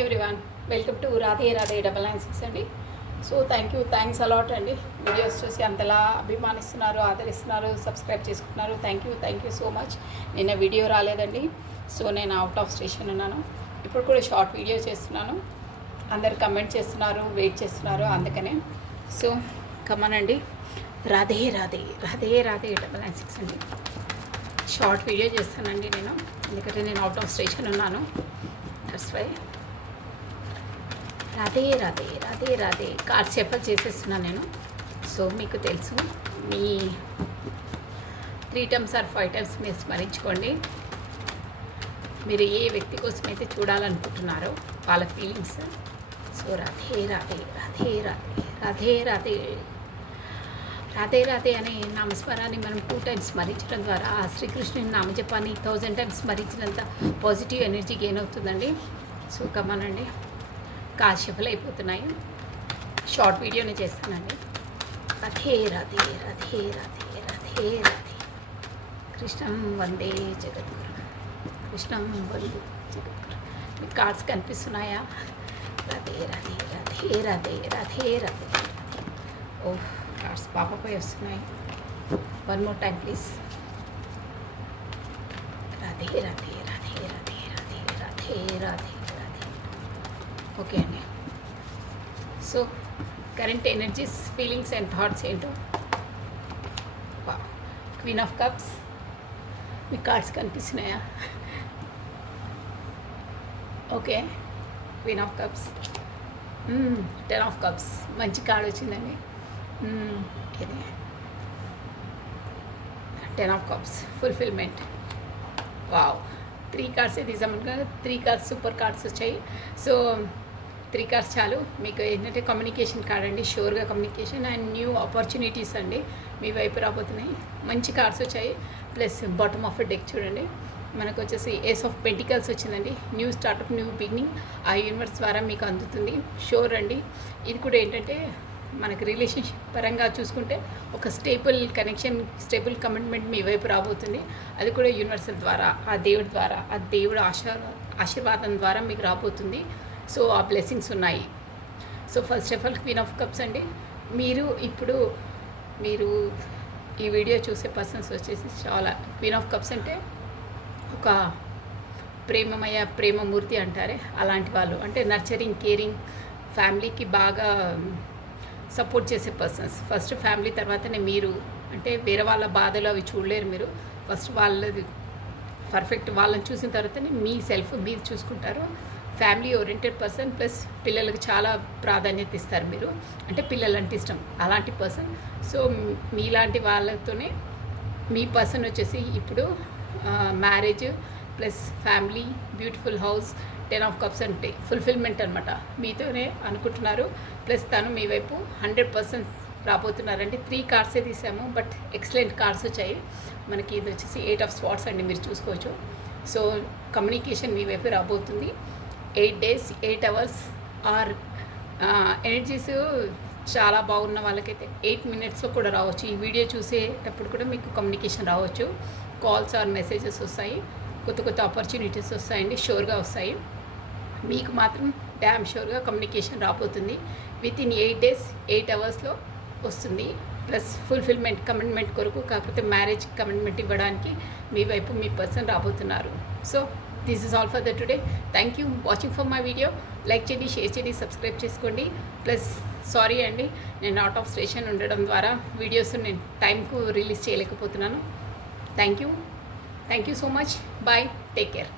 Everyone, welcome to Radhe Radhe 996 అండి. So thanks a lot అండి. Videos చూసి అంతలా అభిమానిస్తున్నారు, ఆదరిస్తున్నారు, సబ్స్క్రైబ్ చేసుకుంటున్నారు. Thank you so much. నిన్న వీడియో రాలేదండి, సో నేను అవుట్ ఆఫ్ స్టేషన్ ఉన్నాను. ఇప్పుడు కూడా షార్ట్ వీడియో చేస్తున్నాను. అందరు కమెంట్ చేస్తున్నారు, వెయిట్ చేస్తున్నారు, అందుకనే. సో కమనండి, రాధే రాధే 996 అండి. షార్ట్ వీడియో చేస్తానండి నేను, ఎందుకంటే నేను అవుట్ ఆఫ్ స్టేషన్ ఉన్నాను. That's why. Radhe cards shuffle చేసేస్తున్నాను నేను. సో మీకు తెలుసు, మీ 3 times or 5 times మీరు స్మరించుకోండి. మీరు ఏ వ్యక్తి కోసం అయితే చూడాలనుకుంటున్నారో వాళ్ళ ఫీలింగ్స్. సో రాధే అనే నామస్మరాన్ని మనం 2 times స్మరించడం ద్వారా ఆ శ్రీకృష్ణుని నామజపాన్ని 1000 times స్మరించినంత పాజిటివ్ ఎనర్జీ గెయిన్ అవుతుందండి. సో కమానండి, కార్డ్స్ షఫల్ అయిపోతున్నాయి. షార్ట్ వీడియోనే చేస్తానండి. రాధే కృష్ణం వందే జగద్గురు, కృష్ణం వందే జగద్గురు. మీకు కార్డ్స్ కనిపిస్తున్నాయా? రాధే. ఓ కార్డ్స్ పాపపై వస్తున్నాయి. 1 more time please. Radhe. Okay అండి. So current energies, feelings and thoughts ఏంటో. క్వీన్ ఆఫ్ కప్స్, మీ కార్డ్స్ కనిపిస్తున్నాయా? Okay, queen of cups, 10 of cups, మంచి కార్డ్ వచ్చిందండి. ఇది 10 of cups, fulfilment. Wow, 3 cards తీసామనుకో, 3 cards సూపర్ కార్డ్స్ వచ్చాయి. సో 3 cards చాలు. మీకు ఏంటంటే కమ్యూనికేషన్ కార్డ్ అండి, షూర్గా కమ్యూనికేషన్ అండ్ న్యూ ఆపర్చునిటీస్ అండి మీ వైపు రాబోతున్నాయి. మంచి కార్డ్స్ వచ్చాయి. ప్లస్ బాటమ్ ఆఫ్ డెక్ చూడండి, మనకు వచ్చేసి ఏస్ ఆఫ్ పెంటికల్స్ వచ్చిందండి. న్యూ స్టార్ట్అప్, న్యూ బిగినింగ్ ఆ యూనివర్స్ ద్వారా మీకు అందుతుంది. షూర్ అండి. ఇది కూడా ఏంటంటే మనకి రిలేషన్షిప్ పరంగా చూసుకుంటే ఒక స్టేబుల్ కనెక్షన్, స్టేబుల్ కమిట్మెంట్ మీ వైపు రాబోతుంది. అది కూడా యూనివర్సల్ ద్వారా, ఆ దేవుడు ఆశీర్వాదం ద్వారా మీకు రాబోతుంది. సో ఆ బ్లెస్సింగ్స్ ఉన్నాయి. So first of all queen of cups అండి. మీరు ఈ వీడియో చూసే పర్సన్స్ వచ్చేసి చాలా క్వీన్ ఆఫ్ కప్స్ అంటే ఒక ప్రేమమూర్తి అంటారే, అలాంటి వాళ్ళు. అంటే నర్చరింగ్, కేరింగ్, ఫ్యామిలీకి బాగా సపోర్ట్ చేసే పర్సన్స్. ఫస్ట్ ఫ్యామిలీ, తర్వాతనే మీరు. అంటే వేరే వాళ్ళ బాధలు అవి చూడలేరు మీరు. ఫస్ట్ వాళ్ళది పర్ఫెక్ట్, వాళ్ళని చూసిన తర్వాతనే మీ సెల్ఫ్ మీరు చూసుకుంటారు. ఫ్యామిలీ ఓరియంటెడ్ పర్సన్, ప్లస్ పిల్లలకు చాలా ప్రాధాన్యత ఇస్తారు మీరు. అంటే పిల్లలంటే ఇష్టం, అలాంటి పర్సన్. సో మీలాంటి వాళ్ళతోనే మీ పర్సన్ వచ్చేసి ఇప్పుడు marriage plus family, beautiful house, 10 of cups అంటే ఫుల్ఫిల్మెంట్ అనమాట. మీతోనే అనుకుంటున్నారు. ప్లస్ తను మీ వైపు 100% రాబోతున్నారంటే 3 cards తీసాము, బట్ ఎక్సలెంట్ కార్డ్స్ వచ్చాయి మనకి. ఇది వచ్చేసి 8 of swords అండి, మీరు చూసుకోవచ్చు. సో కమ్యూనికేషన్ మీ వైపు రాబోతుంది. 8 days 8 hours ఆర్ ఎనర్జీస్ చాలా బాగున్న వాళ్ళకైతే 8 minutesలో కూడా రావచ్చు. ఈ వీడియో చూసేటప్పుడు కూడా మీకు కమ్యూనికేషన్ రావచ్చు. కాల్స్ ఆర్ మెసేజెస్ వస్తాయి, కొత్త ఆపర్చునిటీస్ వస్తాయండి, షూర్గా వస్తాయి. మీకు మాత్రం డ్యామ్ షూర్గా కమ్యూనికేషన్ రాబోతుంది. వితిన్ 8 days 8 hoursలో వస్తుంది. ప్లస్ ఫుల్ఫిల్మెంట్, కమిట్మెంట్ కొరకు, కాకపోతే మ్యారేజ్ కమిట్మెంట్ ఇవ్వడానికి మీ వైపు మీ పర్సన్ రాబోతున్నారు. So this is all for the today. Thank you watching for my video. Like చేయండి, షేర్ చేయండి, సబ్స్క్రైబ్ చేసుకోండి. ప్లస్ సారీ అండి, నేను అవుట్ ఆఫ్ స్టేషన్ ఉండడం ద్వారా వీడియోస్ నేను టైంకు రిలీజ్ చేయలేకపోతున్నాను. Thank you so much. Bye, take care.